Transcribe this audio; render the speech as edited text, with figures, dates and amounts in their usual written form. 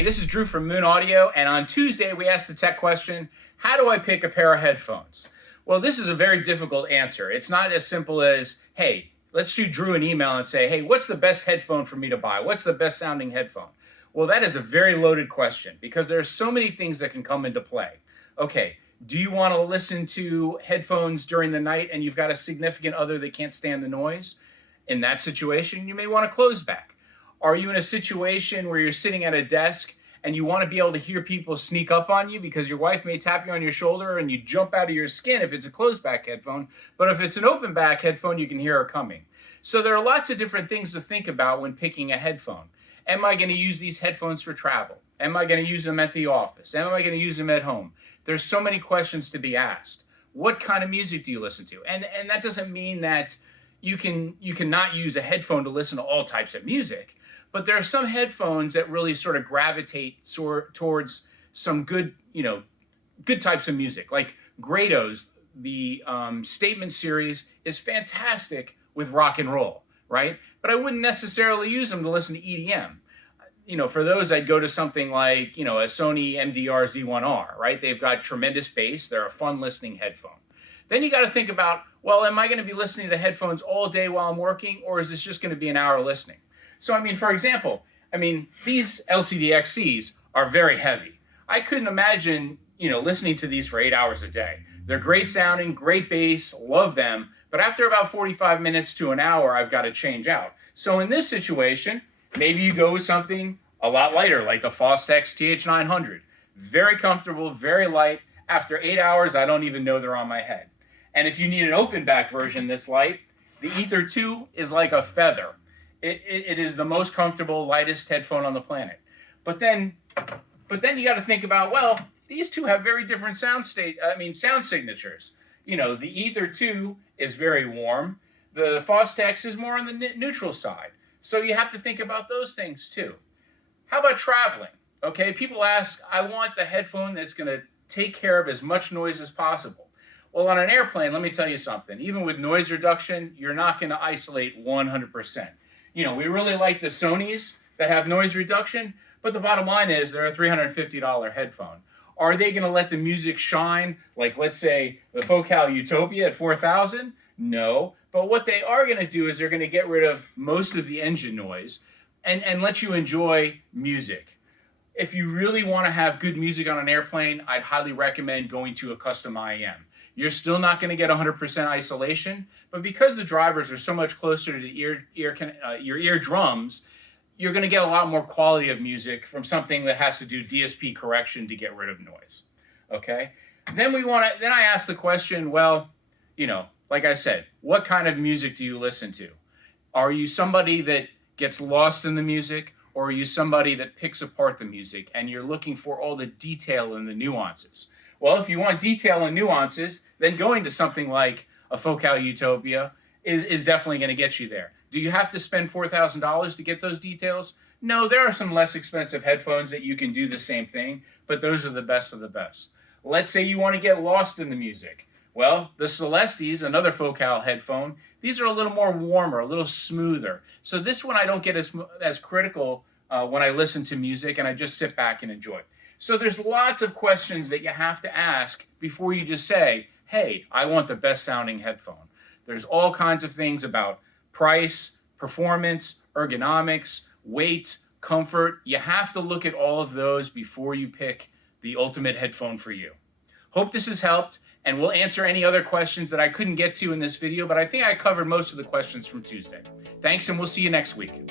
Hey, this is Drew from Moon Audio, and on Tuesday we asked the tech question, how do I pick a pair of headphones? Well, this is a very difficult answer. It's not as simple as, hey, let's shoot Drew an email and say, hey, what's the best headphone for me to buy? What's the best sounding headphone? Well, that is a very loaded question because there are so many things that can come into play. Okay, do you want to listen to headphones during the night and you've got a significant other that can't stand the noise? In that situation, you may want to close back. Are you in a situation where you're sitting at a desk and you want to be able to hear people sneak up on you because your wife may tap you on your shoulder and you jump out of your skin if it's a closed back headphone, but if it's an open back headphone, you can hear her coming. So there are lots of different things to think about when picking a headphone. Am I going to use these headphones for travel? Am I going to use them at the office? Am I going to use them at home? There's so many questions to be asked. What kind of music do you listen to? And that doesn't mean that you cannot use a headphone to listen to all types of music. But there are some headphones that really sort of gravitate towards some good types of music. Like Grado's, the Statement series is fantastic with rock and roll, right? But I wouldn't necessarily use them to listen to EDM. For those, I'd go to something like, a Sony MDR Z1R, right? They've got tremendous bass. They're a fun listening headphone. Then you got to think about, well, am I going to be listening to headphones all day while I'm working, or is this just going to be an hour listening? So, for example, these LCD XCs are very heavy. I couldn't imagine, listening to these for 8 hours a day. They're great sounding, great bass, love them. But after about 45 minutes to an hour, I've got to change out. So in this situation, maybe you go with something a lot lighter, like the Fostex TH900. Very comfortable, very light. After 8 hours, I don't even know they're on my head. And if you need an open back version that's light, the Ether 2 is like a feather. It is the most comfortable, lightest headphone on the planet. But then you got to think about, well, these two have very different sound signatures. The Ether 2 is very warm. The Fostex is more on the neutral side. So you have to think about those things too. How about traveling? Okay, people ask, I want the headphone that's going to take care of as much noise as possible. Well, on an airplane, let me tell you something. Even with noise reduction, you're not going to isolate 100%. We really like the Sonys that have noise reduction, but the bottom line is they're a $350 headphone. Are they going to let the music shine, like let's say the Focal Utopia at $4,000? No, but what they are going to do is they're going to get rid of most of the engine noise and let you enjoy music. If you really want to have good music on an airplane, I'd highly recommend going to a custom IEM. You're still not going to get 100% isolation, but because the drivers are so much closer to the your eardrums, you're going to get a lot more quality of music from something that has to do DSP correction to get rid of noise. Okay? Then I ask the question, well, like I said, what kind of music do you listen to? Are you somebody that gets lost in the music, or are you somebody that picks apart the music and you're looking for all the detail and the nuances? Well, if you want detail and nuances, then going to something like a Focal Utopia is definitely going to get you there. Do you have to spend $4,000 to get those details? No, there are some less expensive headphones that you can do the same thing, but those are the best of the best. Let's say you want to get lost in the music. Well, the Celestes, another Focal headphone, these are a little more warmer, a little smoother. So this one I don't get as critical when I listen to music, and I just sit back and enjoy. So there's lots of questions that you have to ask before you just say, hey, I want the best sounding headphone. There's all kinds of things about price, performance, ergonomics, weight, comfort. You have to look at all of those before you pick the ultimate headphone for you. Hope this has helped, and we'll answer any other questions that I couldn't get to in this video, but I think I covered most of the questions from Tuesday. Thanks, and we'll see you next week.